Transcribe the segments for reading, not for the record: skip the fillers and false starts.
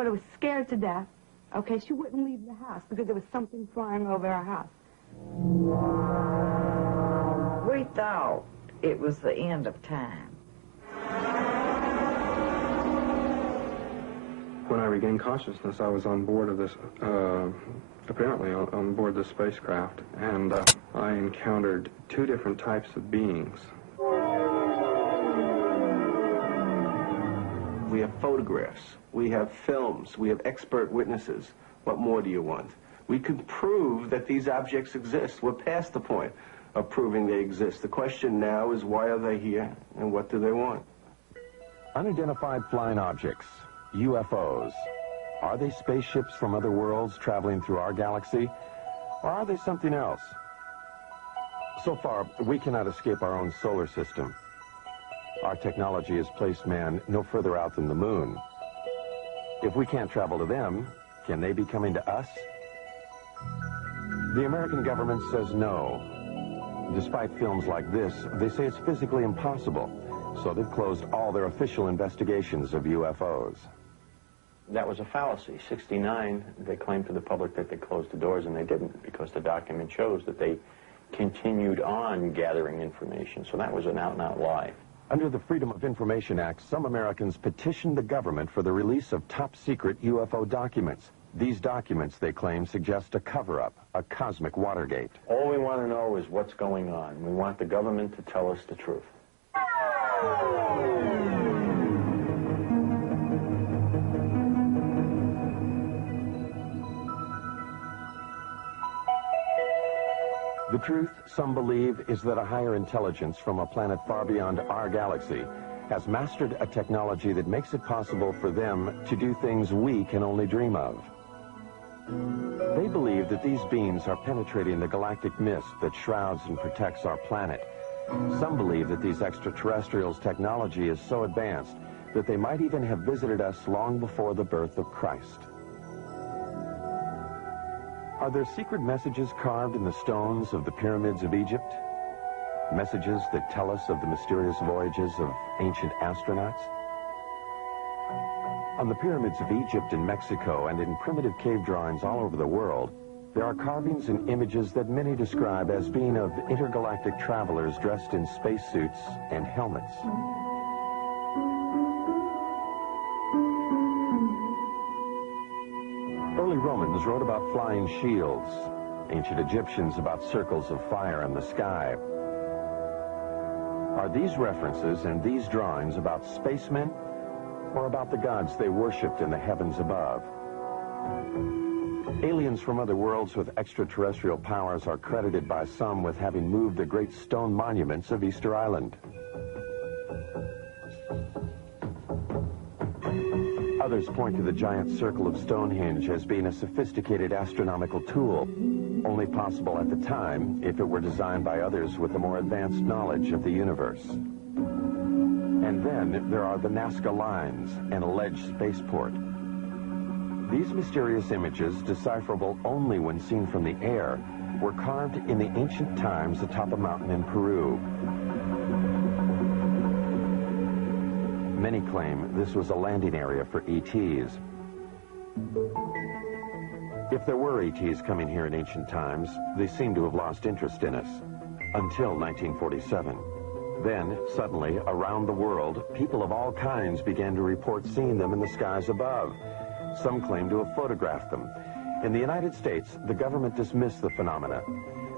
daughter was scared to death. Okay, she wouldn't leave the house because there was something flying over our house. We thought it was the end of time. When I regained consciousness, I was on board of this, apparently on board this spacecraft, and I encountered two different types of beings. We have photographs, we have films, we have expert witnesses. What more do you want? We can prove that these objects exist. We're past the point of proving they exist. The question now is, why are they here, and what do they want? Unidentified flying objects, UFOs. Are they spaceships from other worlds traveling through our galaxy, or are they something else? So far, we cannot escape our own solar system. Our technology has placed man no further out than the moon. If we can't travel to them, can they be coming to us? The American government says no. Despite films like this, they say it's physically impossible, so they've closed all their official investigations of UFOs. That was a fallacy. 69, they claimed to the public that they closed the doors, and they didn't, because the document shows that they continued on gathering information. So that was an out-and-out lie. Under the Freedom of Information Act, some Americans petitioned the government for the release of top-secret UFO documents. These documents, they claim, suggest a cover-up, a cosmic Watergate. All we want to know is what's going on. We want the government to tell us the truth. The truth, some believe, is that a higher intelligence from a planet far beyond our galaxy has mastered a technology that makes it possible for them to do things we can only dream of. They believe that these beings are penetrating the galactic mist that shrouds and protects our planet. Some believe that these extraterrestrials' technology is so advanced that they might even have visited us long before the birth of Christ. Are there secret messages carved in the stones of the pyramids of Egypt? Messages that tell us of the mysterious voyages of ancient astronauts? On the pyramids of Egypt and Mexico and in primitive cave drawings all over the world, there are carvings and images that many describe as being of intergalactic travelers dressed in spacesuits and helmets. Early Romans wrote about flying shields, ancient Egyptians about circles of fire in the sky. Are these references and these drawings about spacemen or about the gods they worshipped in the heavens above? Aliens from other worlds with extraterrestrial powers are credited by some with having moved the great stone monuments of Easter Island. Others point to the giant circle of Stonehenge as being a sophisticated astronomical tool, only possible at the time if it were designed by others with a more advanced knowledge of the universe. And then there are the Nazca Lines, an alleged spaceport. These mysterious images, decipherable only when seen from the air, were carved in the ancient times atop a mountain in Peru. Many claim this was a landing area for ETs. If there were ETs coming here in ancient times, they seem to have lost interest in us, until 1947. Then, suddenly, around the world, people of all kinds began to report seeing them in the skies above. Some claim to have photographed them. In the United States, the government dismissed the phenomena.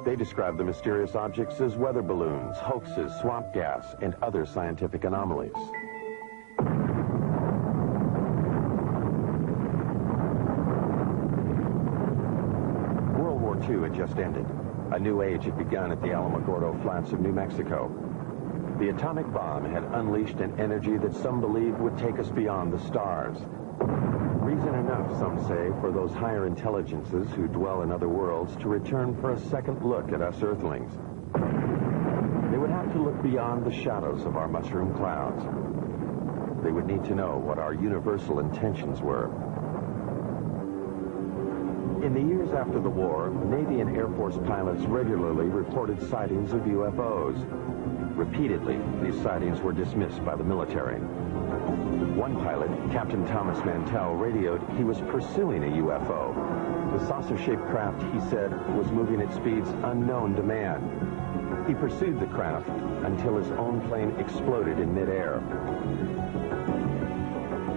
They described the mysterious objects as weather balloons, hoaxes, swamp gas, and other scientific anomalies. World War II had just ended. A new age had begun at the Alamogordo Flats of New Mexico. The atomic bomb had unleashed an energy that some believed would take us beyond the stars. Reason enough, some say, for those higher intelligences who dwell in other worlds to return for a second look at us Earthlings. They would have to look beyond the shadows of our mushroom clouds. They would need to know what our universal intentions were. In the years after the war, Navy and Air Force pilots regularly reported sightings of UFOs. Repeatedly, these sightings were dismissed by the military. One pilot, Captain Thomas Mantell, radioed he was pursuing a UFO. The saucer-shaped craft, he said, was moving at speeds unknown to man. He pursued the craft until his own plane exploded in midair.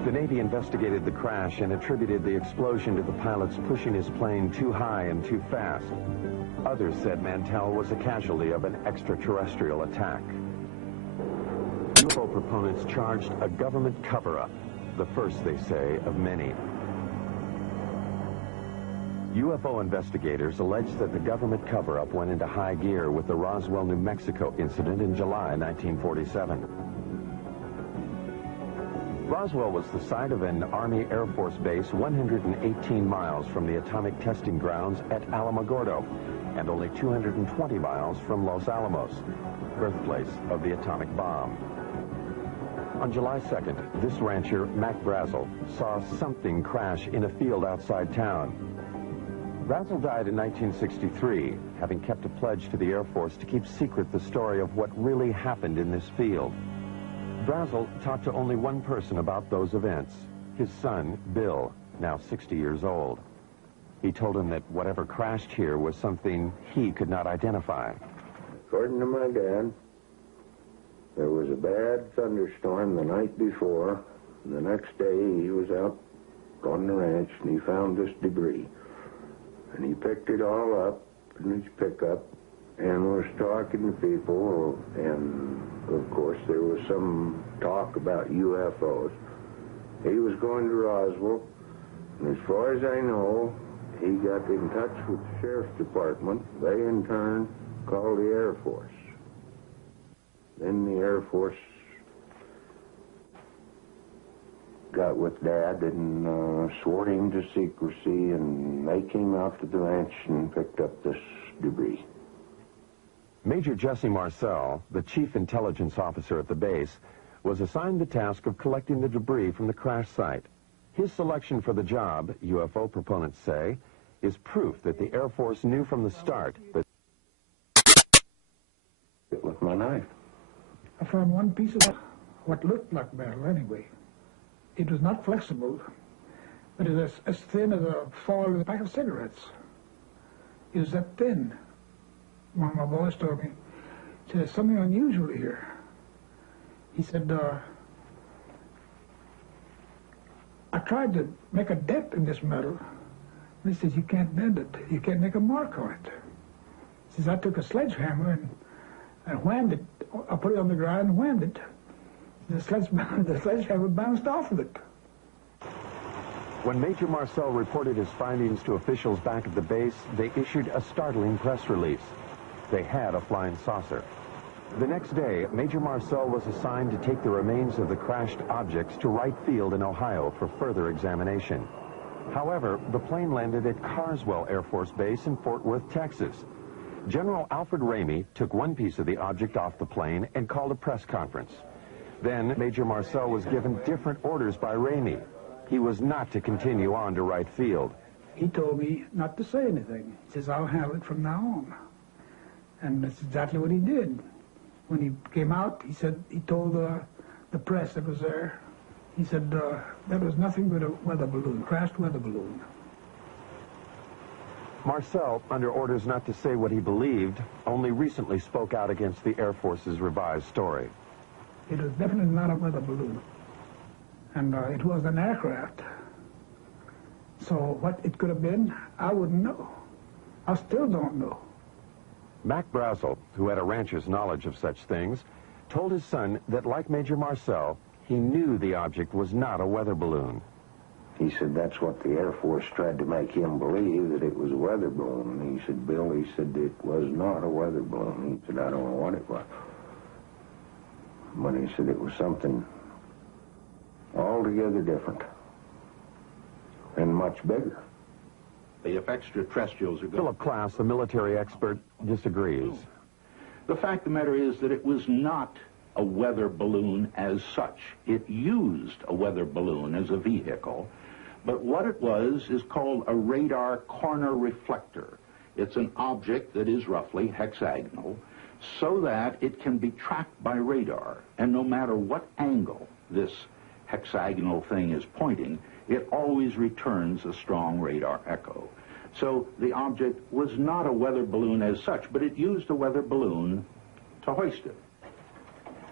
The Navy investigated the crash and attributed the explosion to the pilots pushing his plane too high and too fast. Others said Mantell was a casualty of an extraterrestrial attack. UFO proponents charged a government cover-up, the first, they say, of many. UFO investigators allege that the government cover-up went into high gear with the Roswell, New Mexico incident in July 1947. Roswell was the site of an Army Air Force base 118 miles from the atomic testing grounds at Alamogordo and only 220 miles from Los Alamos, birthplace of the atomic bomb. On July 2nd, this rancher, Mac Brazel, saw something crash in a field outside town. Brazel died in 1963, having kept a pledge to the Air Force to keep secret the story of what really happened in this field. Brazel talked to only one person about those events, his son, Bill, now 60 years old. He told him that whatever crashed here was something he could not identify. According to my dad, there was a bad thunderstorm the night before, and the next day he was out on the ranch and he found this debris. And he picked it all up in his pickup and was talking to people, and of course there was some talk about UFOs. He was going to Roswell, and as far as I know, he got in touch with the Sheriff's Department. They in turn called the Air Force. Then the Air Force got with Dad and swore him to secrecy, and they came out to the ranch and picked up this debris. Major Jesse Marcel, the chief intelligence officer at the base, was assigned the task of collecting the debris from the crash site. His selection for the job, UFO proponents say, is proof that the Air Force knew from the start that... With my knife. I found one piece of what looked like metal anyway. It was not flexible, but it was as thin as a foil in a pack of cigarettes. It was that thin. One of my boys told me, he said, there's something unusual here. He said, I tried to make a dent in this metal, and he says, you can't bend it. You can't make a mark on it. He says, I took a sledgehammer and whammed it. I put it on the ground and whammed it. The sledgehammer bounced off of it. When Major Marcel reported his findings to officials back at the base, they issued a startling press release. They had a flying saucer. The next day, Major Marcel was assigned to take the remains of the crashed objects to Wright Field in Ohio for further examination. However, the plane landed at Carswell Air Force Base in Fort Worth, Texas. General Alfred Ramey took one piece of the object off the plane and called a press conference. Then Major Marcel was given different orders by Ramey. He was not to continue on to Wright Field. He told me not to say anything. He says, I'll handle it from now on. And that's exactly what he did. When he came out, he said, he told the press that was there, he said, that was nothing but a weather balloon, crashed weather balloon. Marcel, under orders not to say what he believed, only recently spoke out against the Air Force's revised story. It was definitely not a weather balloon. And it was an aircraft. So what it could have been, I wouldn't know. I still don't know. Mac Brazel, who had a rancher's knowledge of such things, told his son that, like Major Marcel, he knew the object was not a weather balloon. He said that's what the Air Force tried to make him believe, that it was a weather balloon. And he said, Bill, he said, it was not a weather balloon. He said, I don't know what it was. But he said it was something altogether different and much bigger. If extraterrestrials are good. Philip Klass, a military expert, disagrees. The fact of the matter is that it was not a weather balloon as such. It used a weather balloon as a vehicle, but what it was is called a radar corner reflector. It's an object that is roughly hexagonal so that it can be tracked by radar, and no matter what angle this hexagonal thing is pointing, it always returns a strong radar echo. So the object was not a weather balloon as such, but it used a weather balloon to hoist it.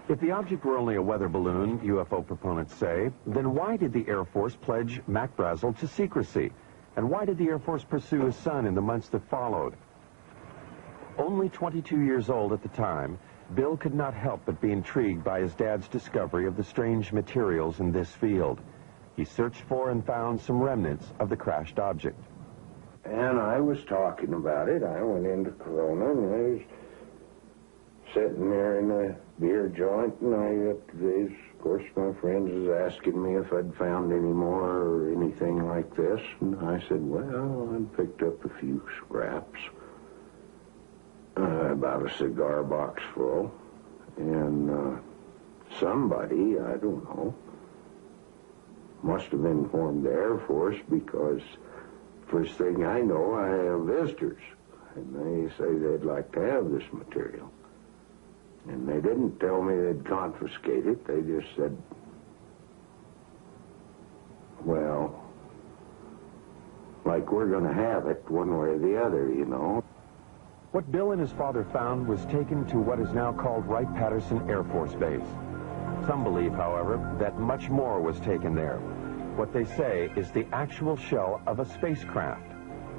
If the object were only a weather balloon, UFO proponents say, then why did the Air Force pledge Mac Brazel to secrecy? And why did the Air Force pursue his son in the months that followed? Only 22 years old at the time, Bill could not help but be intrigued by his dad's discovery of the strange materials in this field. He searched for and found some remnants of the crashed object. And I was talking about it. I went into Corona, and I was sitting there in a beer joint, and of course, my friends was asking me if I'd found any more or anything like this, and I said, well, I picked up a few scraps, about a cigar box full, and somebody, I don't know, must have informed the Air Force, because first thing I know, I have visitors, and they say they'd like to have this material. And they didn't tell me they'd confiscate it. They just said, well, like we're going to have it one way or the other, you know. What Bill and his father found was taken to what is now called Wright-Patterson Air Force Base. Some believe, however, that much more was taken there. What they say is the actual shell of a spacecraft.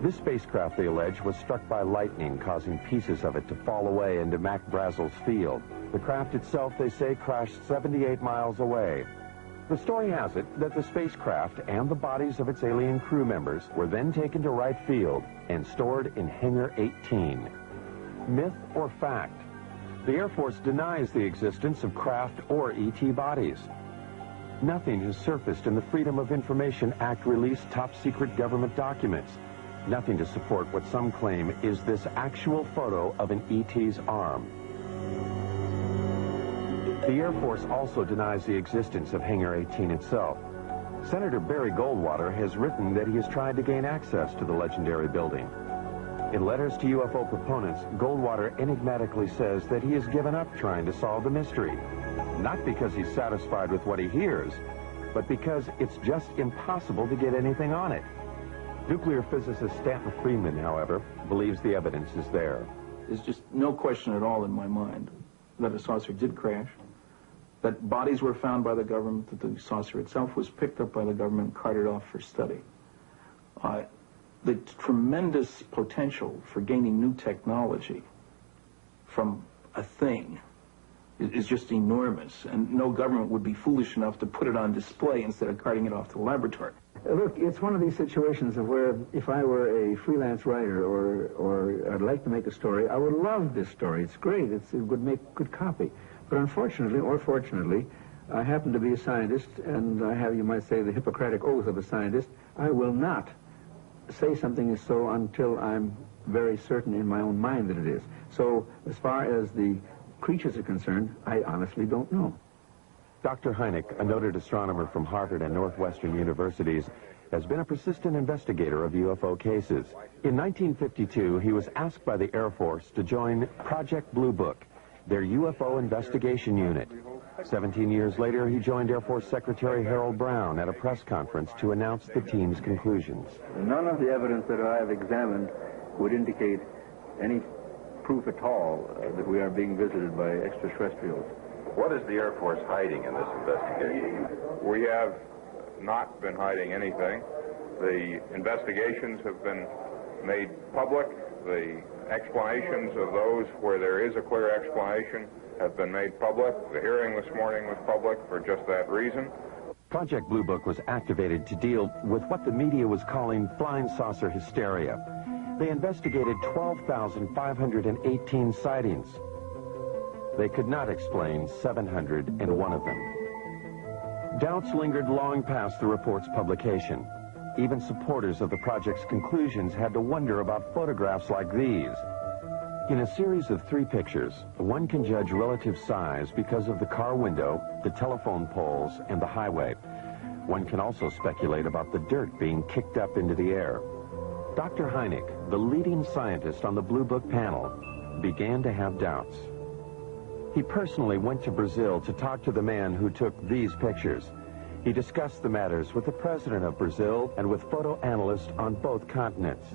This spacecraft, they allege, was struck by lightning, causing pieces of it to fall away into Mac Brazel's field. The craft itself, they say, crashed 78 miles away. The story has it that the spacecraft and the bodies of its alien crew members were then taken to Wright Field and stored in Hangar 18. Myth or fact? The Air Force denies the existence of craft or ET bodies. Nothing has surfaced in the Freedom of Information Act released top-secret government documents. Nothing to support what some claim is this actual photo of an ET's arm. The Air Force also denies the existence of Hangar 18 itself. Senator Barry Goldwater has written that he has tried to gain access to the legendary building. In letters to UFO proponents, Goldwater enigmatically says that he has given up trying to solve the mystery. Not because he's satisfied with what he hears, but because it's just impossible to get anything on it. Nuclear physicist Stanton Friedman, however, believes the evidence is there. There's just no question at all in my mind that a saucer did crash, that bodies were found by the government, that the saucer itself was picked up by the government and carted off for study. The tremendous potential for gaining new technology from a thing is just enormous, and no government would be foolish enough to put it on display instead of carting it off to the laboratory. Look, it's one of these situations of where if I were a freelance writer or I'd like to make a story, I would love this story. It's great. It would make good copy. But unfortunately, or fortunately, I happen to be a scientist, and I have, you might say, the Hippocratic oath of a scientist. I will not say something is so until I'm very certain in my own mind that it is. So as far as the creatures are concerned, I honestly don't know. Dr. Hynek, a noted astronomer from Harvard and Northwestern universities, has been a persistent investigator of UFO cases. In 1952, he was asked by the Air Force to join Project Blue Book, their UFO investigation unit. 17 years later, he joined Air Force Secretary Harold Brown at a press conference to announce the team's conclusions. None of the evidence that I have examined would indicate any proof at all that we are being visited by extraterrestrials. What is the Air Force hiding in this investigation? We have not been hiding anything. The investigations have been made public. The explanations of those where there is a clear explanation have been made public. The hearing this morning was public for just that reason. Project Blue Book was activated to deal with what the media was calling flying saucer hysteria. They investigated 12,518 sightings. They could not explain 701 of them. Doubts lingered long past the report's publication. Even supporters of the project's conclusions had to wonder about photographs like these. In a series of 3 pictures, one can judge relative size because of the car window, the telephone poles, and the highway. One can also speculate about the dirt being kicked up into the air. Dr. Hynek, the leading scientist on the Blue Book panel, began to have doubts. He personally went to Brazil to talk to the man who took these pictures. He discussed the matters with the president of Brazil and with photo analysts on both continents.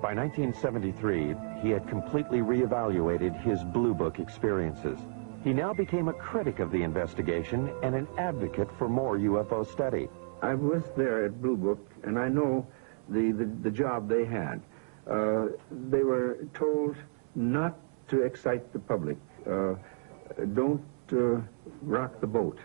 By 1973, he had completely reevaluated his Blue Book experiences. He now became a critic of the investigation and an advocate for more UFO study. I was there at Blue Book, and I know the job they had. They were told not to excite the public. Don't rock the boat.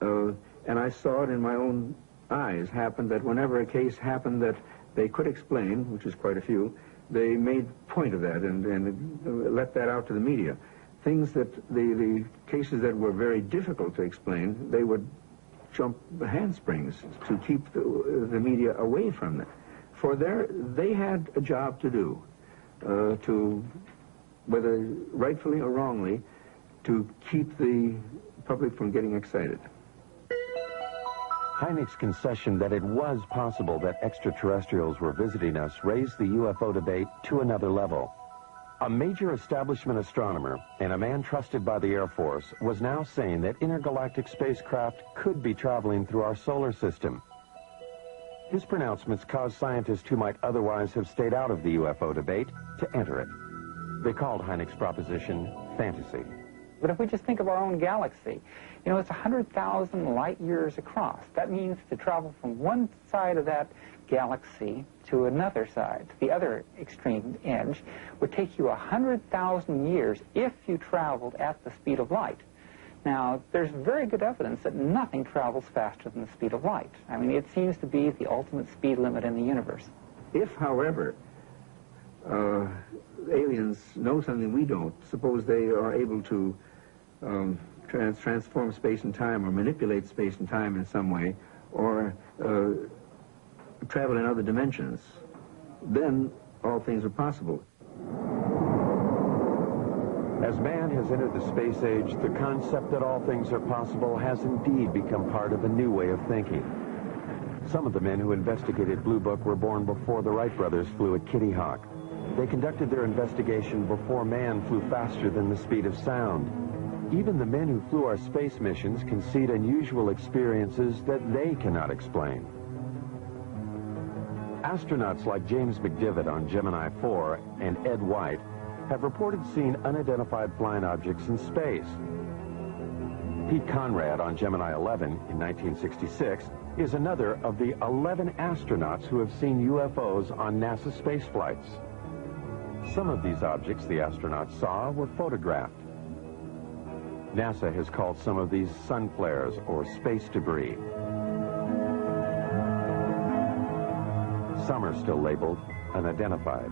And I saw it in my own eyes happen that whenever a case happened that they could explain, which is quite a few, they made point of that and let that out to the media. Things that the cases that were very difficult to explain, they would jump handsprings to keep the media away from it. For they had a job to do, to, whether rightfully or wrongly, to keep the public from getting excited. Hynek's concession that it was possible that extraterrestrials were visiting us raised the UFO debate to another level. A major establishment astronomer and a man trusted by the Air Force was now saying that intergalactic spacecraft could be traveling through our solar system. His pronouncements caused scientists who might otherwise have stayed out of the UFO debate to enter it. They called Hynek's proposition fantasy. But if we just think of our own galaxy, you know, it's 100,000 light years across. That means to travel from one side of that galaxy to another side, to the other extreme edge, would take you 100,000 years if you traveled at the speed of light. Now, there's very good evidence that nothing travels faster than the speed of light. I mean, it seems to be the ultimate speed limit in the universe. If, however, aliens know something we don't, suppose they are able to transform space and time or manipulate space and time in some way, or travel in other dimensions, then all things are possible. As man has entered the space age, the concept that all things are possible has indeed become part of a new way of thinking. Some of the men who investigated Blue Book were born before the Wright brothers flew at Kitty Hawk. They conducted their investigation before man flew faster than the speed of sound. Even the men who flew our space missions concede unusual experiences that they cannot explain. Astronauts like James McDivitt on Gemini 4 and Ed White have reported seeing unidentified flying objects in space. Pete Conrad on Gemini 11 in 1966 is another of the 11 astronauts who have seen UFOs on NASA space flights. Some of these objects the astronauts saw were photographed. NASA has called some of these sun flares or space debris. Some are still labeled unidentified.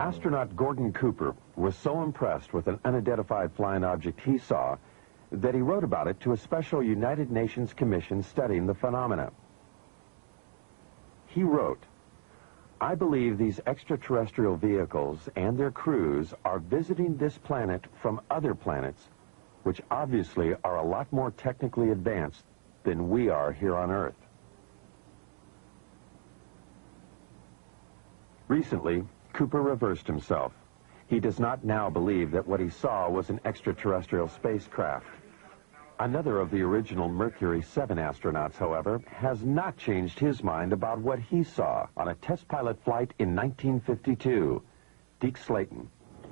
Astronaut Gordon Cooper was so impressed with an unidentified flying object he saw that he wrote about it to a special United Nations commission studying the phenomena. He wrote, "I believe these extraterrestrial vehicles and their crews are visiting this planet from other planets, which obviously are a lot more technically advanced than we are here on Earth." Recently, Cooper reversed himself. He does not now believe that what he saw was an extraterrestrial spacecraft. Another of the original Mercury 7 astronauts, however, has not changed his mind about what he saw on a test pilot flight in 1952. Deke Slayton.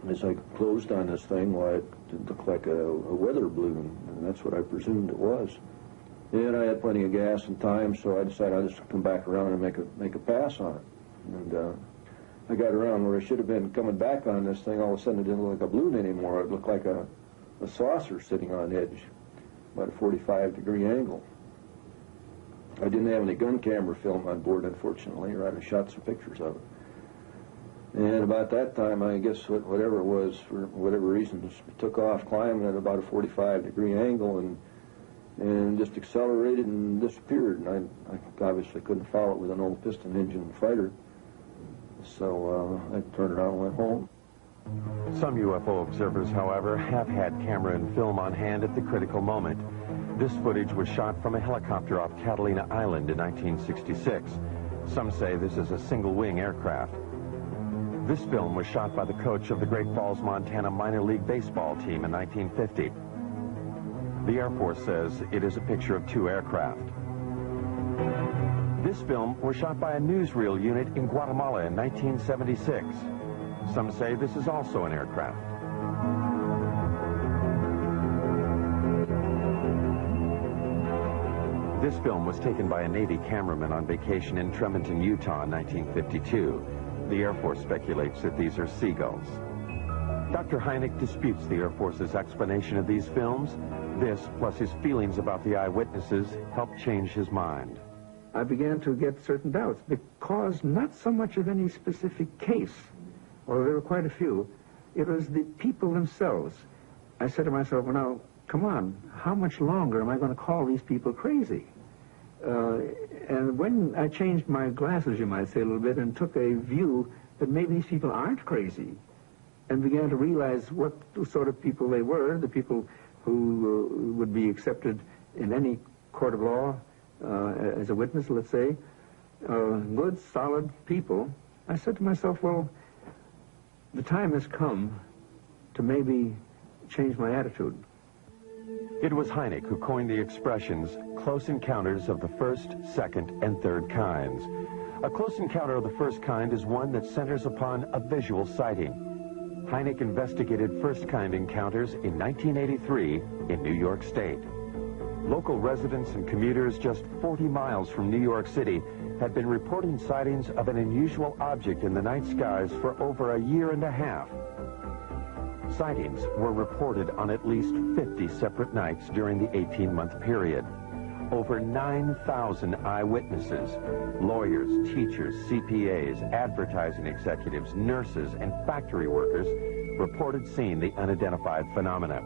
As I closed on this thing, well, it looked like a weather balloon, and that's what I presumed it was. And I had plenty of gas and time, so I decided I'd just come back around and make a pass on it. And I got around where I should have been coming back on this thing. All of a sudden, it didn't look like a balloon anymore. It looked like a saucer sitting on edge, about a 45-degree angle. I didn't have any gun camera film on board, unfortunately, or I'd have shot some pictures of it. And about that time, I guess whatever it was, for whatever reason, just took off climbing at about a 45-degree angle and just accelerated and disappeared. And I obviously couldn't follow it with an old piston engine fighter. So I turned around and went home. Some UFO observers, however, have had camera and film on hand at the critical moment. This footage was shot from a helicopter off Catalina Island in 1966. Some say this is a single-wing aircraft. This film was shot by the coach of the Great Falls, Montana minor league baseball team in 1950. The Air Force says it is a picture of two aircraft. This film was shot by a newsreel unit in Guatemala in 1976. Some say this is also an aircraft. This film was taken by a Navy cameraman on vacation in Tremonton, Utah in 1952. The Air Force speculates that these are seagulls. Dr. Hynek disputes the Air Force's explanation of these films. This, plus his feelings about the eyewitnesses, helped change his mind. I began to get certain doubts because not so much of any specific case, although there were quite a few, it was the people themselves. I said to myself, well, now, come on, how much longer am I going to call these people crazy? And when I changed my glasses, you might say, a little bit, and took a view that maybe these people aren't crazy, and began to realize what sort of people they were, the people who would be accepted in any court of law as a witness, let's say, good, solid people, I said to myself, well, the time has come to maybe change my attitude. It was Hynek who coined the expressions close encounters of the first, second, and third kinds. A close encounter of the first kind is one that centers upon a visual sighting. Hynek investigated first-kind encounters in 1983 in New York State. Local residents and commuters just 40 miles from New York City had been reporting sightings of an unusual object in the night skies for over a year and a half. Sightings were reported on at least 50 separate nights during the 18-month period. Over 9,000 eyewitnesses, lawyers, teachers, CPAs, advertising executives, nurses, and factory workers reported seeing the unidentified phenomena.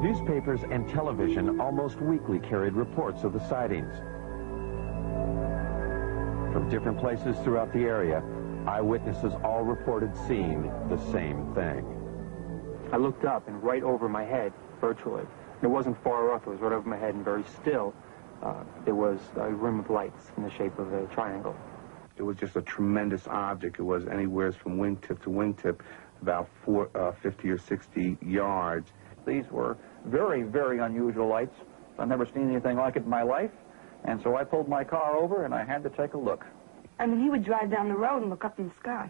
Newspapers and television almost weekly carried reports of the sightings. From different places throughout the area, eyewitnesses all reported seeing the same thing. I looked up, and right over my head, virtually, it wasn't far off, it was right over my head and very still, there was a rim of lights in the shape of a triangle. It was just a tremendous object. It was anywhere from wingtip to wingtip, about 50 or 60 yards. These were very, very unusual lights. I've never seen anything like it in my life, and so I pulled my car over and I had to take a look. I mean, he would drive down the road and look up in the sky.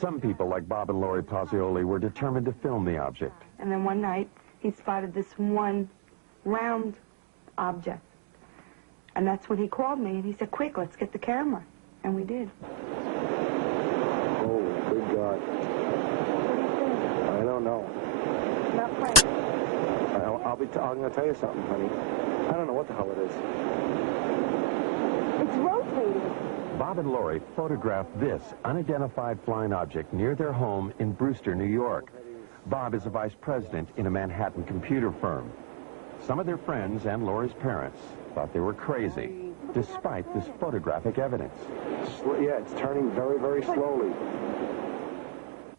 Some people, like Bob and Lori Pozzioli, were determined to film the object. And then one night, he spotted this one round object. And that's when he called me, and he said, quick, let's get the camera. And we did. Oh, good God. I don't know. Not quite. I'm going to tell you something, honey. I don't know what the hell it is. It's rotating. Bob and Lori photographed this unidentified flying object near their home in Brewster, New York. Bob is a vice president in a Manhattan computer firm. Some of their friends and Lori's parents thought they were crazy, despite this photographic evidence. Yeah, it's turning very, very slowly.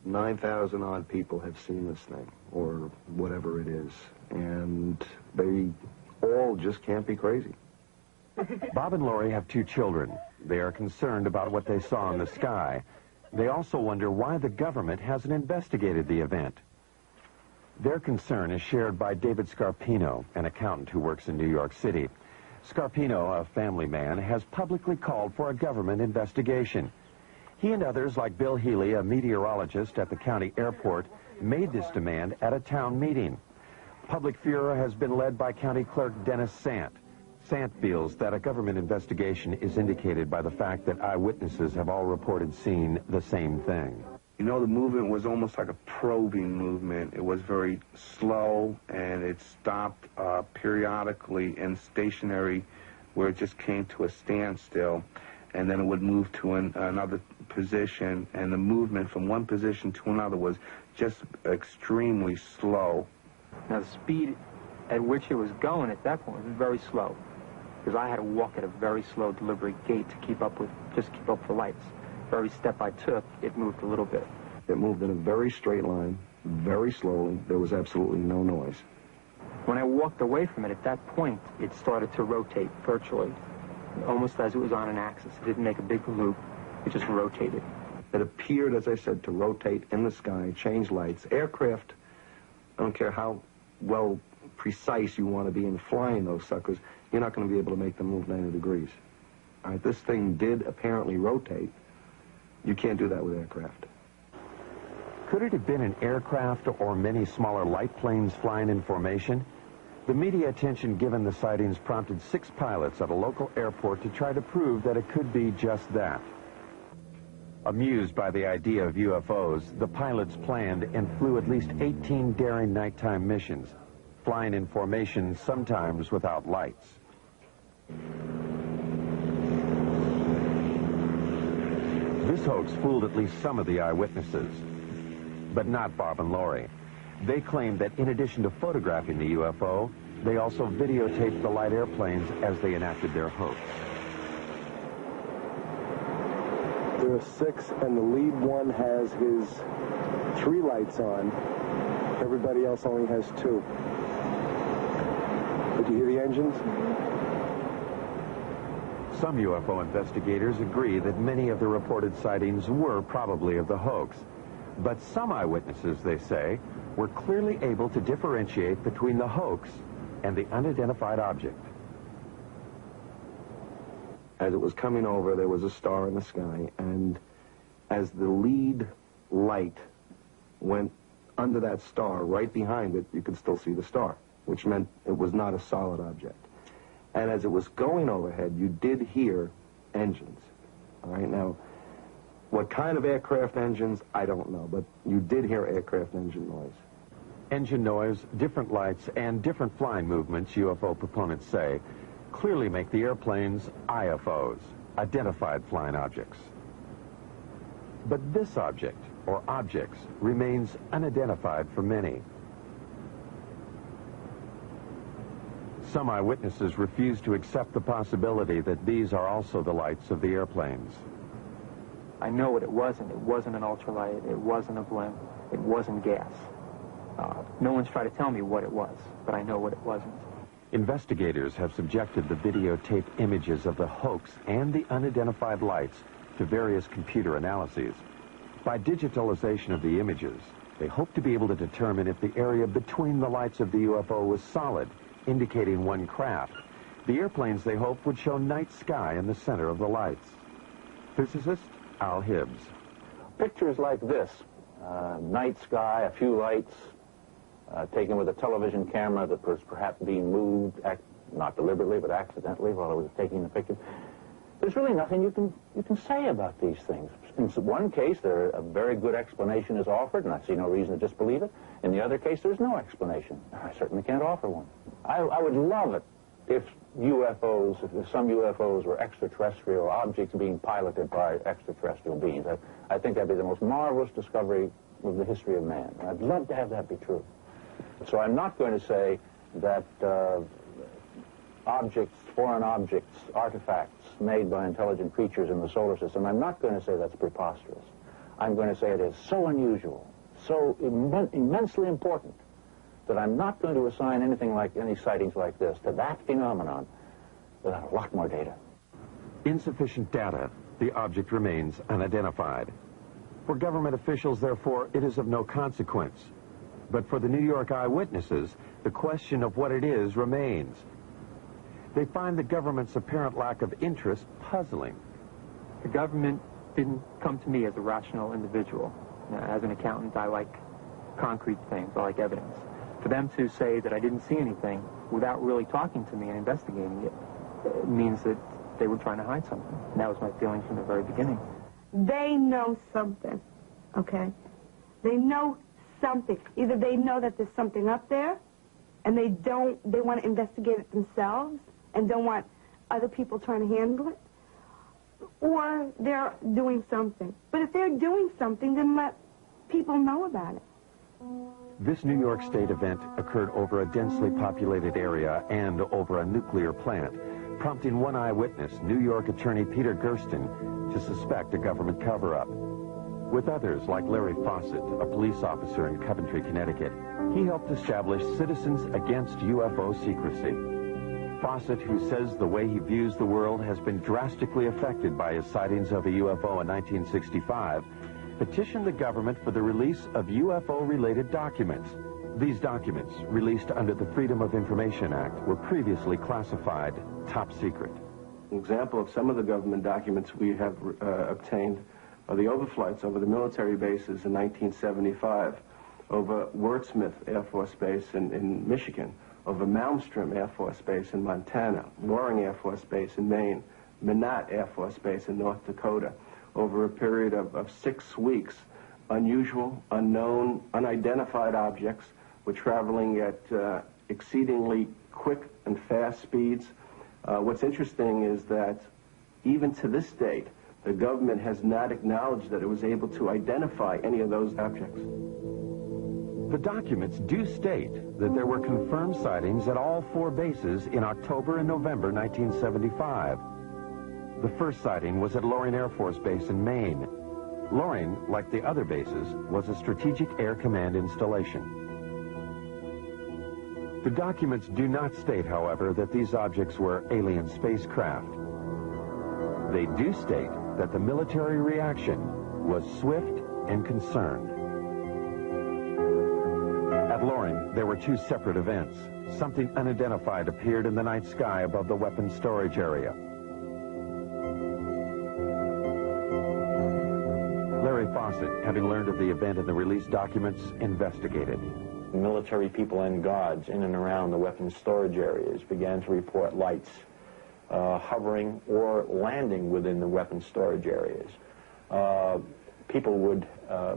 9,000 odd people have seen this thing, or whatever it is, and they all just can't be crazy. Bob and Lori have 2 children. They are concerned about what they saw in the sky. They also wonder why the government hasn't investigated the event. Their concern is shared by David Scarpino, an accountant who works in New York City. Scarpino, a family man, has publicly called for a government investigation. He and others, like Bill Healy, a meteorologist at the county airport, made this demand at a town meeting. Public furor has been led by County Clerk Dennis Sant. Sant feels that a government investigation is indicated by the fact that eyewitnesses have all reported seeing the same thing. You know, the movement was almost like a probing movement. It was very slow, and it stopped periodically and stationary, where it just came to a standstill, and then it would move to another position, and the movement from one position to another was just extremely slow. Now, the speed at which it was going at that point was very slow, because I had to walk at a very slow, deliberate gait to keep up with, just keep up with the lights. For every step I took, it moved a little bit. It moved in a very straight line, very slowly. There was absolutely no noise. When I walked away from it, at that point, it started to rotate virtually, almost as it was on an axis. It didn't make a big loop. It just rotated. that appeared, as I said, to rotate in the sky, change lights. Aircraft, I don't care how well precise you want to be in flying those suckers, you're not going to be able to make them move 90 degrees. All right, this thing did apparently rotate. You can't do that with aircraft. Could it have been an aircraft or many smaller light planes flying in formation? The media attention given the sightings prompted 6 pilots at a local airport to try to prove that it could be just that. Amused by the idea of UFOs, the pilots planned and flew at least 18 daring nighttime missions, flying in formation, sometimes without lights. This hoax fooled at least some of the eyewitnesses, but not Bob and Lori. They claimed that in addition to photographing the UFO, they also videotaped the light airplanes as they enacted their hoax. There are 6, and the lead one has his 3 lights on. Everybody else only has 2. Did you hear the engines? Some UFO investigators agree that many of the reported sightings were probably of the hoax. But some eyewitnesses, they say, were clearly able to differentiate between the hoax and the unidentified object. As it was coming over, there was a star in the sky, and as the lead light went under that star, right behind it, you could still see the star, which meant it was not a solid object. And as it was going overhead, you did hear engines. All right, now, what kind of aircraft engines, I don't know, but you did hear aircraft engine noise. Engine noise, different lights, and different flying movements, UFO proponents say, clearly make the airplanes IFOs, identified flying objects. But this object, or objects, remains unidentified for many. Some eyewitnesses refuse to accept the possibility that these are also the lights of the airplanes. I know what it wasn't. It wasn't an ultralight. It wasn't a blimp. It wasn't gas. No one's tried to tell me what it was, but I know what it wasn't. Investigators have subjected the videotape images of the hoax and the unidentified lights to various computer analyses. By digitalization of the images, they hope to be able to determine if the area between the lights of the UFO was solid, indicating one craft. The airplanes, they hope, would show night sky in the center of the lights. Physicist Al Hibbs. Pictures like this, night sky, a few lights, taken with a television camera that was perhaps being moved, not deliberately, but accidentally while it was taking the picture. There's really nothing you can say about these things. In one case, a very good explanation is offered, and I see no reason to disbelieve it. In the other case, there's no explanation. I certainly can't offer one. I would love it if UFOs, if some UFOs were extraterrestrial objects being piloted by extraterrestrial beings. I think that'd be the most marvelous discovery of the history of man. And I'd love to have that be true. So I'm not going to say that objects, foreign objects, artifacts made by intelligent creatures in the solar system, I'm not going to say that's preposterous. I'm going to say it is so unusual, so immensely important, that I'm not going to assign anything like any sightings like this to that phenomenon without a lot more data. Insufficient data, the object remains unidentified. For government officials, therefore, it is of no consequence. But for the New York eyewitnesses, the question of what it is remains. They find the government's apparent lack of interest puzzling. The government didn't come to me as a rational individual. As an accountant, I like concrete things. I like evidence. For them to say that I didn't see anything without really talking to me and investigating it means that they were trying to hide something. And that was my feeling from the very beginning. They know something, okay? They know something. Either they know that there's something up there, and they want to investigate it themselves and don't want other people trying to handle it, or they're doing something. But if they're doing something, then let people know about it. This New York State event occurred over a densely populated area and over a nuclear plant, prompting one eyewitness, New York attorney Peter Gersten, to suspect a government cover-up. With others, like Larry Fawcett, a police officer in Coventry, Connecticut, he helped establish Citizens Against UFO Secrecy. Fawcett, who says the way he views the world has been drastically affected by his sightings of a UFO in 1965, petitioned the government for the release of UFO-related documents. These documents, released under the Freedom of Information Act, were previously classified top secret. An example of some of the government documents we have obtained are the overflights over the military bases in 1975, over Wurtsmith Air Force Base in Michigan, over Malmstrom Air Force Base in Montana, Loring Air Force Base in Maine, Minot Air Force Base in North Dakota. Over a period of 6 weeks, unusual, unknown, unidentified objects were traveling at exceedingly quick and fast speeds. What's interesting is that even to this date, the government has not acknowledged that it was able to identify any of those objects. The documents do state that there were confirmed sightings at all 4 bases in October and November 1975. The first sighting was at Loring Air Force Base in Maine. Loring, like the other bases, was a Strategic Air Command installation. The documents do not state, however, that these objects were alien spacecraft. They do state that the military reaction was swift and concerned. At Loring, there were 2 separate events. Something unidentified appeared in the night sky above the weapons storage area. Larry Fawcett, having learned of the event in the released documents, investigated. Military people and guards in and around the weapons storage areas began to report lights hovering or landing within the weapons storage areas.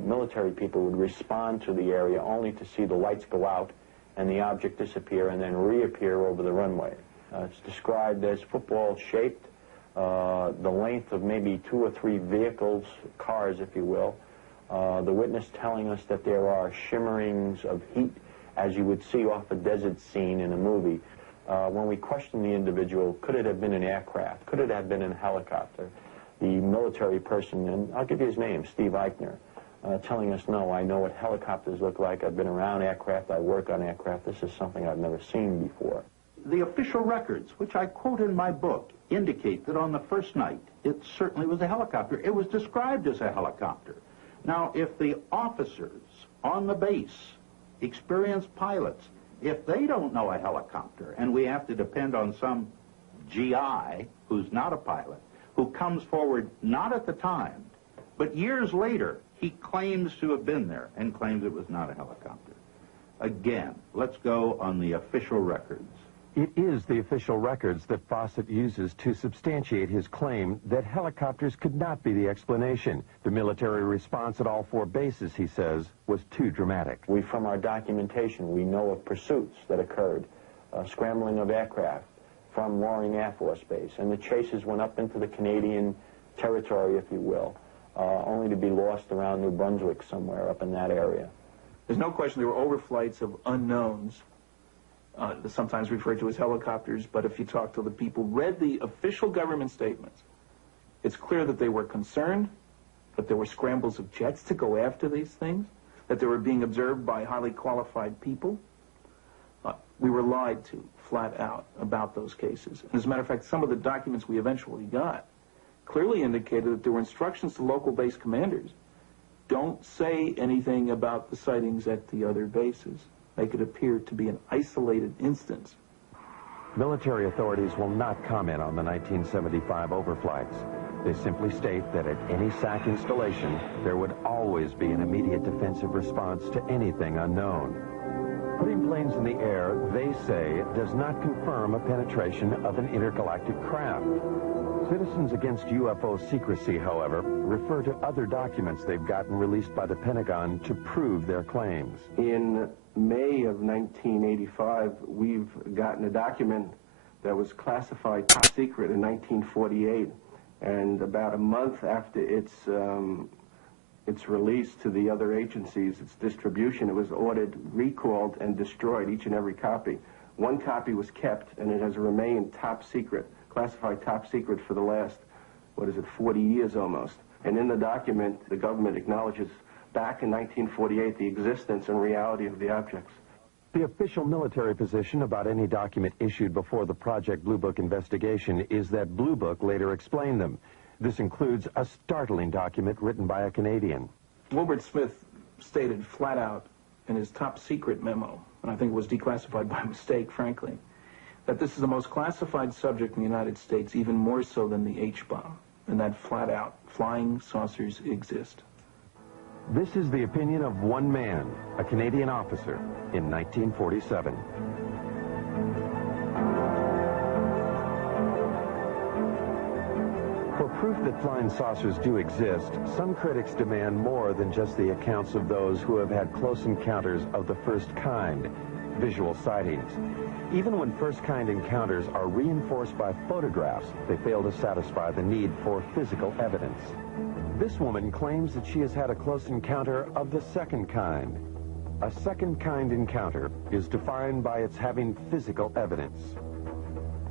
Military people would respond to the area only to see the lights go out and the object disappear and then reappear over the runway. It's described as football-shaped, the length of maybe 2 or 3 vehicles, cars, if you will. The witness telling us that there are shimmerings of heat, as you would see off a desert scene in a movie. When we questioned the individual, could it have been an aircraft? Could it have been a helicopter? The military person, and I'll give you his name, Steve Eichner, telling us, no, I know what helicopters look like. I've been around aircraft. I work on aircraft. This is something I've never seen before. The official records, which I quote in my book, indicate that on the first night, it certainly was a helicopter. It was described as a helicopter. Now, if the officers on the base, experienced pilots, if they don't know a helicopter, and we have to depend on some GI who's not a pilot, who comes forward not at the time, but years later, he claims to have been there and claims it was not a helicopter. Again, let's go on the official records. It is the official records that Fawcett uses to substantiate his claim that helicopters could not be the explanation. The military response at all 4 bases, he says, was too dramatic. From our documentation, we know of pursuits that occurred, scrambling of aircraft from Loring Air Force Base, and the chases went up into the Canadian territory, if you will, only to be lost around New Brunswick somewhere up in that area. There's no question there were overflights of unknowns, sometimes referred to as helicopters, but if you talk to the people who read the official government statements, it's clear that they were concerned, that there were scrambles of jets to go after these things, that they were being observed by highly qualified people. We were lied to, flat out, about those cases. And as a matter of fact, some of the documents we eventually got clearly indicated that there were instructions to local base commanders. Don't say anything about the sightings at the other bases. Make it appear to be an isolated instance. Military authorities will not comment on the 1975 overflights. They simply state that at any SAC installation, there would always be an immediate defensive response to anything unknown. Putting planes in the air, they say, does not confirm a penetration of an intergalactic craft. Citizens Against UFO Secrecy, however, refer to other documents they've gotten released by the Pentagon to prove their claims. In May of 1985, we've gotten a document that was classified top secret in 1948, and about a month after its release to the other agencies, its distribution, it was ordered, recalled, and destroyed, each and every copy. One copy was kept, and it has remained top secret, classified top secret for the last, 40 years almost. And in the document, the government acknowledges back in 1948 the existence and reality of the objects. The official military position about any document issued before the Project Blue Book investigation is that Blue Book later explained them. This includes a startling document written by a Canadian. Wilbert Smith stated flat out in his top secret memo, and I think it was declassified by mistake, frankly, that this is the most classified subject in the United States, even more so than the H-bomb, and that flat out, flying saucers exist. This is the opinion of one man, a Canadian officer, in 1947. For proof that flying saucers do exist, some critics demand more than just the accounts of those who have had close encounters of the first kind, visual sightings. Even when first-kind encounters are reinforced by photographs, they fail to satisfy the need for physical evidence. This woman claims that she has had a close encounter of the second kind. A second-kind encounter is defined by its having physical evidence.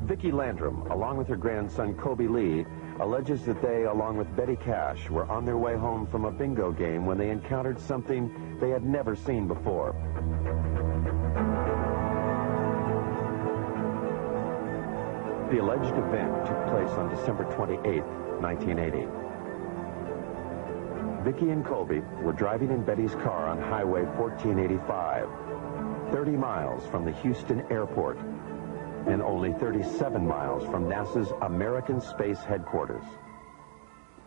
Vicki Landrum, along with her grandson Kobe Lee, alleges that they, along with Betty Cash, were on their way home from a bingo game when they encountered something they had never seen before. The alleged event took place on December 28, 1980. Vicki and Colby were driving in Betty's car on Highway 1485, 30 miles from the Houston airport and only 37 miles from NASA's American Space Headquarters.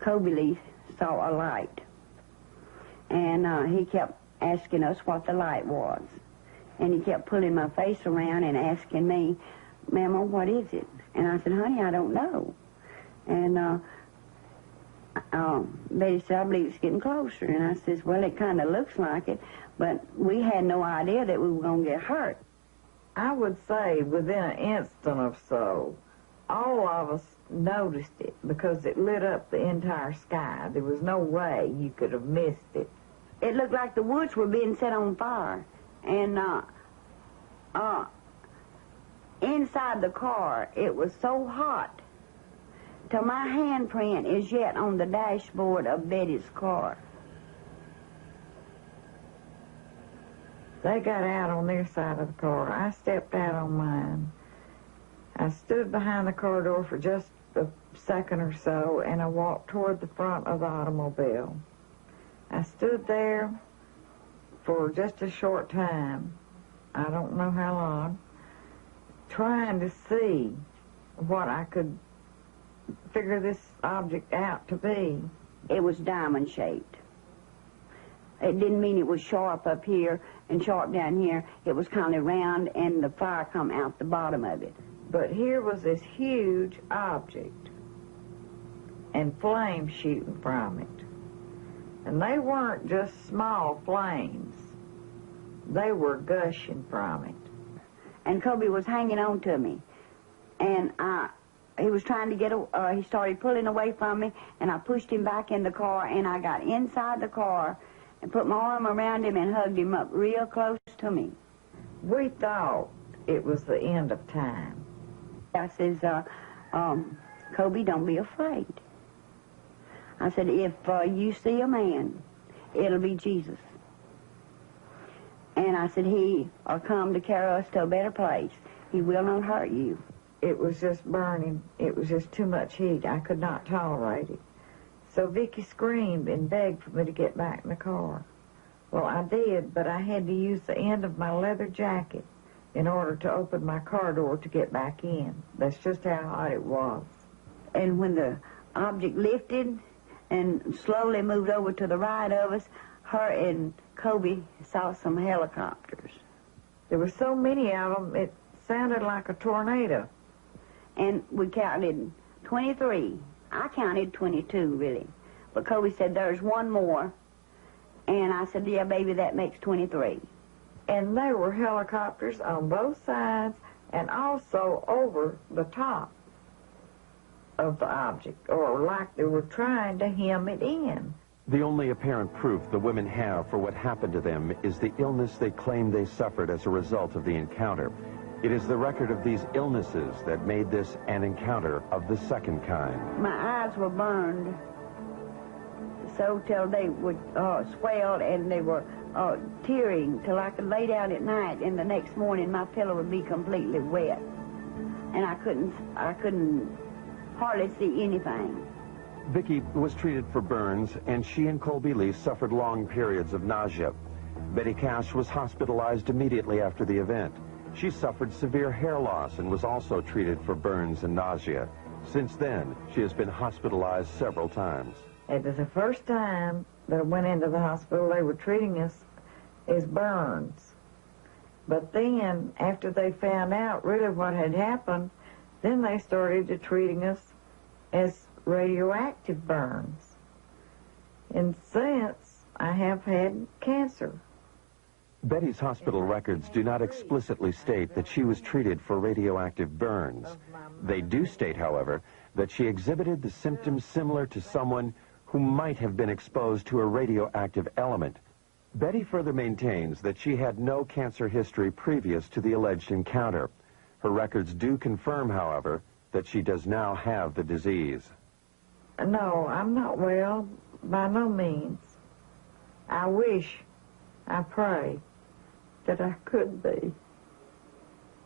Kobe Lee saw a light, and he kept asking us what the light was. And he kept pulling my face around and asking me, "Mama, what is it?" And I said, "Honey, I don't know." And Betty said, "I believe it's getting closer." And I says, "Well, it kind of looks like it," but we had no idea that we were going to get hurt. I would say within an instant or so, all of us noticed it because it lit up the entire sky. There was no way you could have missed it. It looked like the woods were being set on fire. And inside the car, it was so hot till my handprint is yet on the dashboard of Betty's car. They got out on their side of the car. I stepped out on mine. I stood behind the car door for just a second or so, and I walked toward the front of the automobile. I stood there for just a short time, I don't know how long, trying to see what I could figure this object out to be. It was diamond-shaped. It didn't mean it was sharp up here and sharp down here. It was kind of round, and the fire come out the bottom of it. But here was this huge object and flames shooting from it. And they weren't just small flames. They were gushing from it. And Kobe was hanging on to me. And he was trying to get, he started pulling away from me, and I pushed him back in the car, and I got inside the car and put my arm around him and hugged him up real close to me. We thought it was the end of time. I says, Kobe, don't be afraid. I said, if you see a man, it'll be Jesus. And I said, he will come to carry us to a better place. He will not hurt you. It was just burning. It was just too much heat. I could not tolerate it. So Vicki screamed and begged for me to get back in the car. Well, I did, but I had to use the end of my leather jacket in order to open my car door to get back in. That's just how hot it was. And when the object lifted and slowly moved over to the right of us, her and Kobe saw some helicopters. There were so many of them, it sounded like a tornado. And we counted 23. I counted 22, really. But Kobe said, there's one more. And I said, yeah, baby, that makes 23. And there were helicopters on both sides and also over the top of the object, or like they were trying to hem it in. The only apparent proof the women have for what happened to them is the illness they claim they suffered as a result of the encounter. It is the record of these illnesses that made this an encounter of the second kind. My eyes were burned so till they would swell, and they were tearing till I could lay down at night, and the next morning my pillow would be completely wet, and I couldn't hardly see anything. Vicki was treated for burns, and she and Colby Lee suffered long periods of nausea. Betty Cash was hospitalized immediately after the event. She suffered severe hair loss and was also treated for burns and nausea. Since then, she has been hospitalized several times. It was the first time that I went into the hospital. They were treating us as burns. But then, after they found out really what had happened, then they started treating us as radioactive burns. And since, I have had cancer. Betty's hospital records do not explicitly state that she was treated for radioactive burns. They do state, however, that she exhibited the symptoms similar to someone who might have been exposed to a radioactive element. Betty further maintains that she had no cancer history previous to the alleged encounter. Her records do confirm, however, that she does now have the disease. No, I'm not well, by no means. I wish, I pray, that I could be.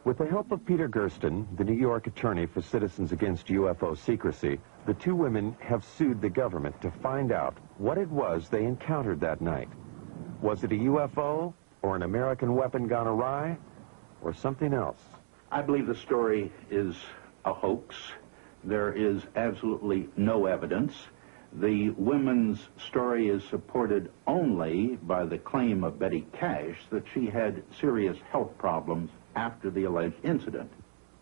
With the help of Peter Gersten, the New York attorney for Citizens Against UFO Secrecy, the two women have sued the government to find out what it was they encountered that night. Was it a UFO, or an American weapon gone awry, or something else? I believe the story is a hoax. There is absolutely no evidence. The women's story is supported only by the claim of Betty Cash that she had serious health problems after the alleged incident.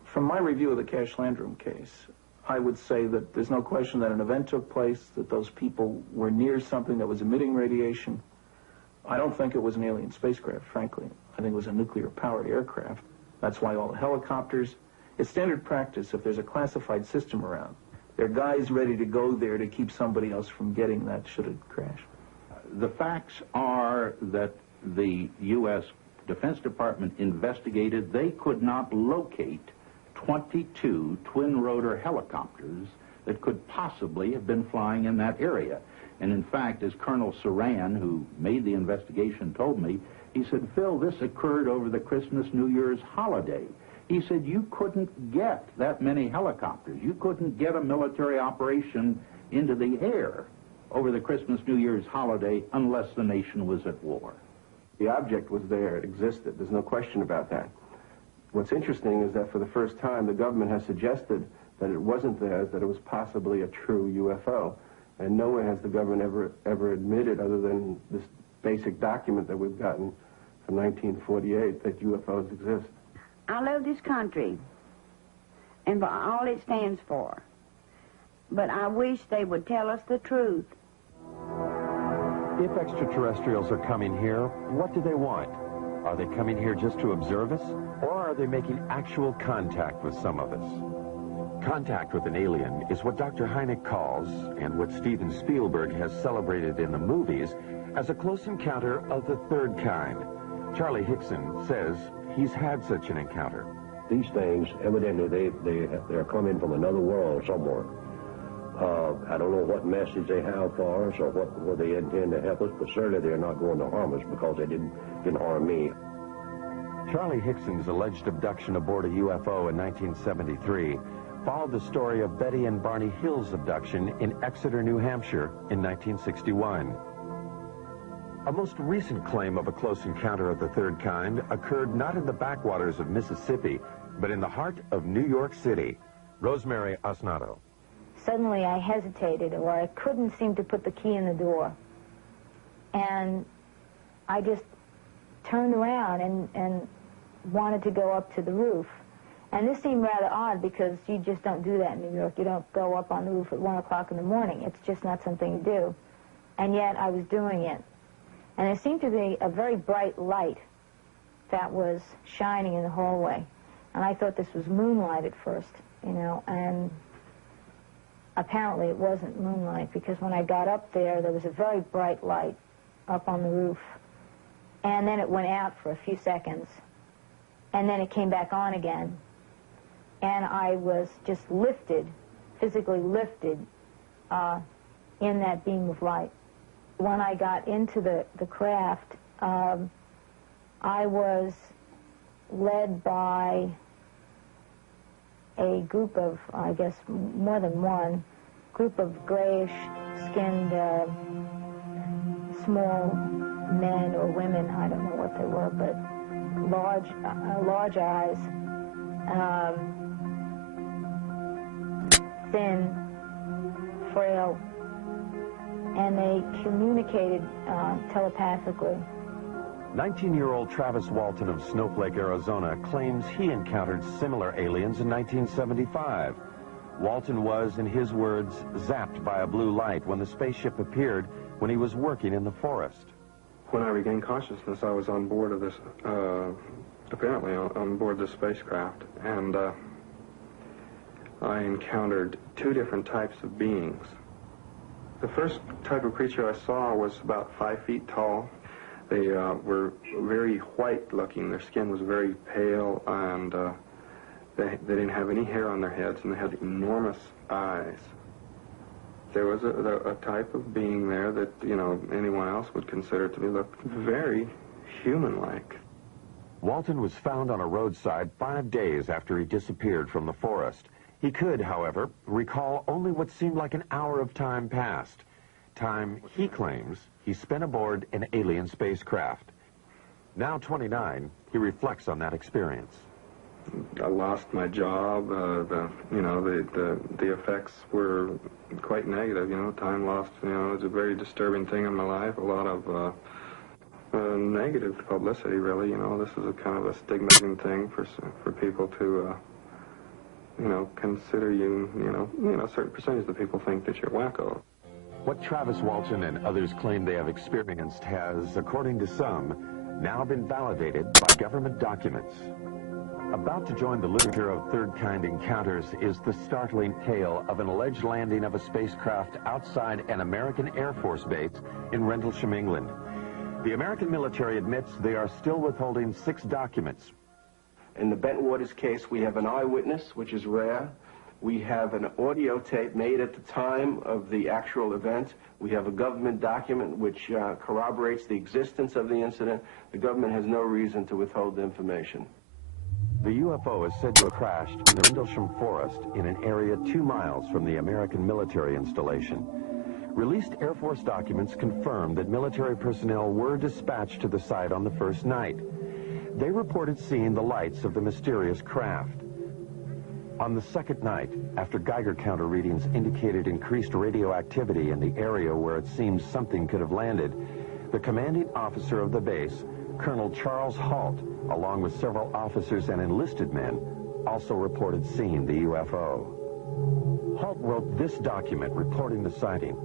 From my review of the Cash Landrum case, I would say that there's no question that an event took place, that those people were near something that was emitting radiation. I don't think it was an alien spacecraft, frankly. I think it was a nuclear-powered aircraft. That's why all the helicopters... It's standard practice if there's a classified system around. There are guys ready to go there to keep somebody else from getting that should it crash. The facts are that the U.S. Defense Department investigated. They could not locate 22 twin-rotor helicopters that could possibly have been flying in that area. And in fact, as Colonel Saran, who made the investigation, told me, he said, Phil, this occurred over the Christmas-New Year's holiday. He said, you couldn't get that many helicopters. You couldn't get a military operation into the air over the Christmas-New Year's holiday unless the nation was at war. The object was there. It existed. There's no question about that. What's interesting is that for the first time, the government has suggested that it wasn't theirs, that it was possibly a true UFO. And nowhere has the government ever admitted, other than this basic document that we've gotten from 1948, that UFOs exist. I love this country and for all it stands for, but I wish they would tell us the truth. If extraterrestrials are coming here, what do they want? Are they coming here just to observe us, or are they making actual contact with some of us? Contact with an alien is what Dr. Hynek calls, and what Steven Spielberg has celebrated in the movies, as a close encounter of the third kind. Charlie Hickson says he's had such an encounter. These things, evidently, they're coming from another world somewhere. I don't know what message they have for us or what they intend to help us, but certainly they're not going to harm us because they didn't harm me. Charlie Hickson's alleged abduction aboard a UFO in 1973 followed the story of Betty and Barney Hill's abduction in Exeter, New Hampshire in 1961. A most recent claim of a close encounter of the third kind occurred not in the backwaters of Mississippi, but in the heart of New York City. Rosemary Osnato. Suddenly I hesitated, or I couldn't seem to put the key in the door. And I just turned around and wanted to go up to the roof. And this seemed rather odd because you just don't do that in New York. You don't go up on the roof at 1 o'clock in the morning. It's just not something you do. And yet I was doing it. And there seemed to be a very bright light that was shining in the hallway. And I thought this was moonlight at first, you know, and apparently it wasn't moonlight because when I got up there, there was a very bright light up on the roof. And then it went out for a few seconds. And then it came back on again. And I was just lifted, physically lifted, in that beam of light. When I got into the craft, I was led by a group of, I guess, more than one, group of grayish-skinned, small men or women, I don't know what they were, but large eyes, thin, frail, and they communicated telepathically. 19-year-old Travis Walton of Snowflake, Arizona, claims he encountered similar aliens in 1975. Walton was, in his words, zapped by a blue light when the spaceship appeared when he was working in the forest. When I regained consciousness, I was on board of this, apparently on board this spacecraft, and I encountered two different types of beings. The first type of creature I saw was about 5 feet tall. They were very white-looking. Their skin was very pale, and they didn't have any hair on their heads, and they had enormous eyes. There was a type of being there that, you know, anyone else would consider to be looked very human-like. Walton was found on a roadside 5 days after he disappeared from the forest. He could, however, recall only what seemed like an hour of time passed. Time, he claims, he spent aboard an alien spacecraft. Now 29, he reflects on that experience. I lost my job. The effects were quite negative. You know, time lost. You know, it was a very disturbing thing in my life. A lot of negative publicity, really. You know, this is a kind of a stigmatizing thing for people to, you know, consider you. You know, a certain percentage of the people think that you're wacko. What Travis Walton and others claim they have experienced has, according to some, now been validated by government documents. About to join the literature of third-kind encounters is the startling tale of an alleged landing of a spacecraft outside an American Air Force base in Rendlesham, England. The American military admits they are still withholding 6 documents. In the Bentwaters case, we have an eyewitness, which is rare. We have an audio tape made at the time of the actual event. We have a government document which corroborates the existence of the incident. The government has no reason to withhold the information. The UFO is said to have crashed in the Rendlesham Forest in an area 2 miles from the American military installation. Released Air Force documents confirm that military personnel were dispatched to the site on the first night. They reported seeing the lights of the mysterious craft. On the second night, after Geiger counter readings indicated increased radioactivity in the area where it seems something could have landed, the commanding officer of the base, Colonel Charles Halt, along with several officers and enlisted men, also reported seeing the UFO. Halt wrote this document reporting the sighting.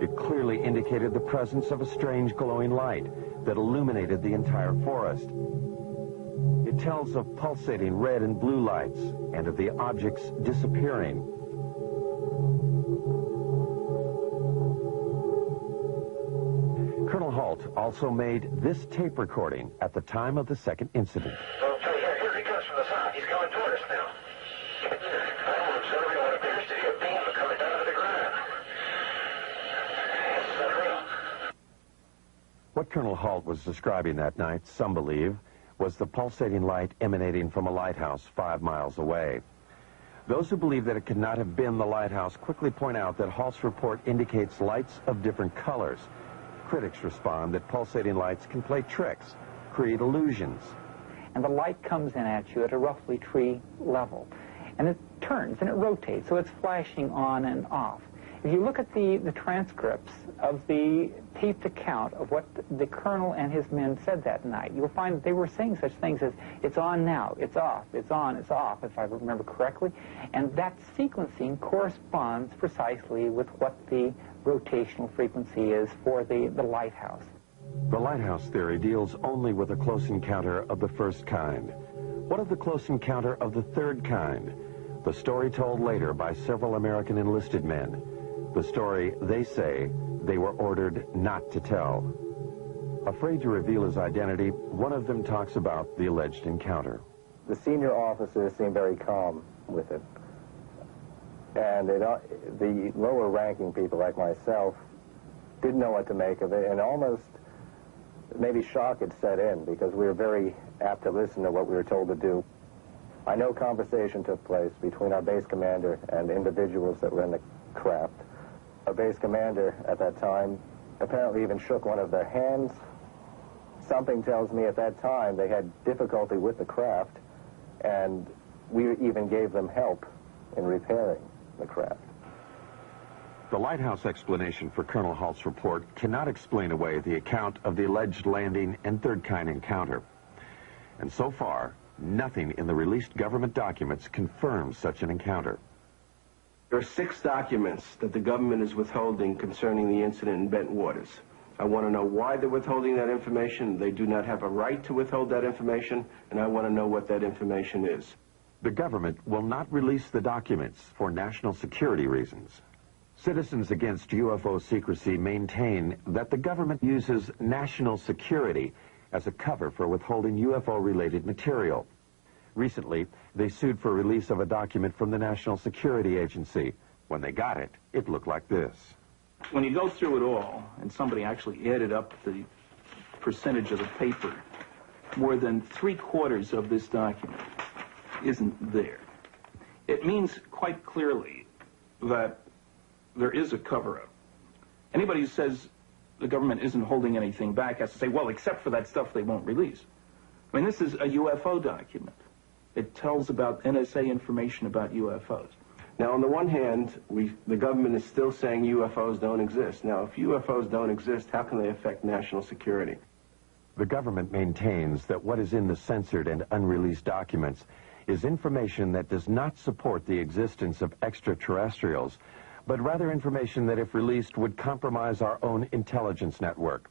It clearly indicated the presence of a strange glowing light that illuminated the entire forest. It tells of pulsating red and blue lights and of the objects disappearing. Colonel Halt also made this tape recording at the time of the second incident. Here he comes from the south. He's coming toward us now. I'm observing what appears to be a beam coming down to the ground. Is that real? What Colonel Halt was describing that night, some believe, was the pulsating light emanating from a lighthouse 5 miles away. Those who believe that it could not have been the lighthouse quickly point out that Halt's report indicates lights of different colors. Critics respond that pulsating lights can play tricks, create illusions. And the light comes in at you at a roughly tree level. And it turns and it rotates, so it's flashing on and off. If you look at the transcripts of the taped account of what the colonel and his men said that night, you'll find that they were saying such things as, it's on now, it's off, it's on, it's off, if I remember correctly. And that sequencing corresponds precisely with what the rotational frequency is for the lighthouse. The lighthouse theory deals only with a close encounter of the first kind. What of the close encounter of the third kind? The story told later by several American enlisted men. The story, they say, they were ordered not to tell. Afraid to reveal his identity, one of them talks about the alleged encounter. The senior officers seemed very calm with it. And the lower-ranking people, like myself, didn't know what to make of it, and almost maybe shock had set in because we were very apt to listen to what we were told to do. I know conversation took place between our base commander and individuals that were in the craft. Our base commander at that time apparently even shook one of their hands. Something tells me at that time they had difficulty with the craft, and we even gave them help in repairing the craft. The lighthouse explanation for Colonel Halt's report cannot explain away the account of the alleged landing and third-kind encounter. And so far, nothing in the released government documents confirms such an encounter. There are 6 documents that the government is withholding concerning the incident in Bent Waters. I want to know why they're withholding that information. They do not have a right to withhold that information, and I want to know what that information is. The government will not release the documents for national security reasons. Citizens Against UFO Secrecy maintain that the government uses national security as a cover for withholding UFO-related material. Recently, they sued for release of a document from the National Security Agency. When they got it, it looked like this. When you go through it all, and somebody actually added up the percentage of the paper, more than 3/4 of this document isn't there. It means quite clearly that there is a cover-up. Anybody who says the government isn't holding anything back has to say, well, except for that stuff they won't release. I mean, this is a UFO document. It tells about NSA information about UFOs. Now, on the one hand, the government is still saying UFOs don't exist. Now, if UFOs don't exist, how can they affect national security? The government maintains that what is in the censored and unreleased documents is information that does not support the existence of extraterrestrials, but rather information that, if released, would compromise our own intelligence network.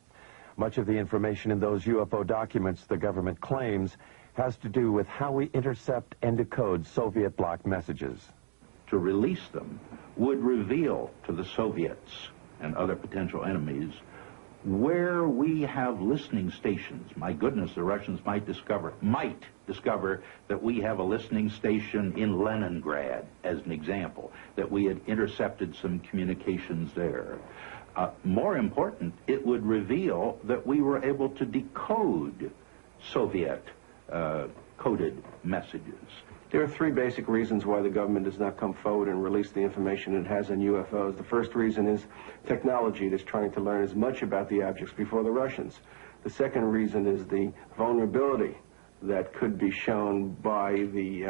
Much of the information in those UFO documents, the government claims, has to do with how we intercept and decode Soviet bloc messages. To release them would reveal to the Soviets and other potential enemies where we have listening stations. My goodness, the Russians might discover that we have a listening station in Leningrad, as an example, that we had intercepted some communications there. More important, it would reveal that we were able to decode Soviet coded messages. There are 3 basic reasons why the government does not come forward and release the information it has on UFOs. The first reason is technology. It is trying to learn as much about the objects before the Russians. The second reason is the vulnerability that could be shown by the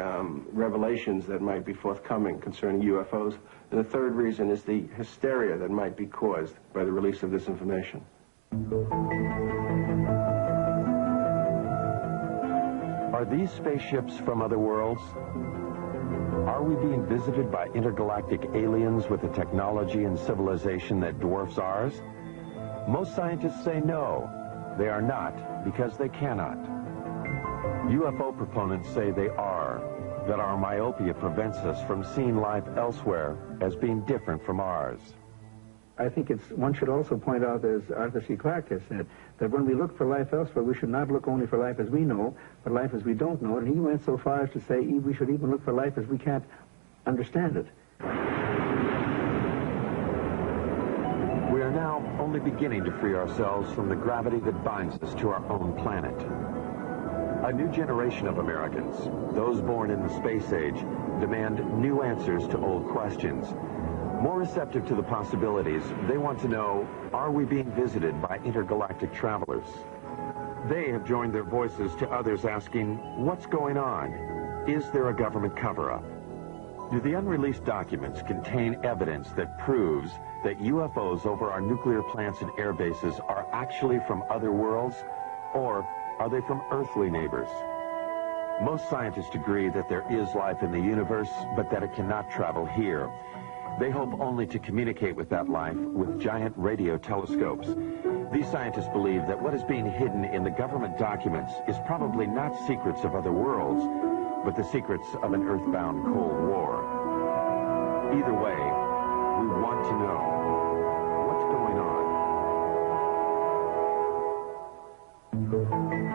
revelations that might be forthcoming concerning UFOs. And the third reason is the hysteria that might be caused by the release of this information. Are these spaceships from other worlds? Are we being visited by intergalactic aliens with a technology and civilization that dwarfs ours? Most scientists say no, they are not, because they cannot. UFO proponents say they are, that our myopia prevents us from seeing life elsewhere as being different from ours. I think one should also point out, as Arthur C. Clarke has said, that when we look for life elsewhere, we should not look only for life as we know, but life as we don't know. And he went so far as to say we should even look for life as we can't understand it. We are now only beginning to free ourselves from the gravity that binds us to our own planet. A new generation of Americans, those born in the space age, demand new answers to old questions. More receptive to the possibilities, they want to know, are we being visited by intergalactic travelers? They have joined their voices to others asking, what's going on? Is there a government cover-up? Do the unreleased documents contain evidence that proves that UFOs over our nuclear plants and air bases are actually from other worlds, or are they from earthly neighbors? Most scientists agree that there is life in the universe, but that it cannot travel here. They hope only to communicate with that life with giant radio telescopes. These scientists believe that what is being hidden in the government documents is probably not secrets of other worlds, but the secrets of an earthbound Cold War. Either way, we want to know what's going on.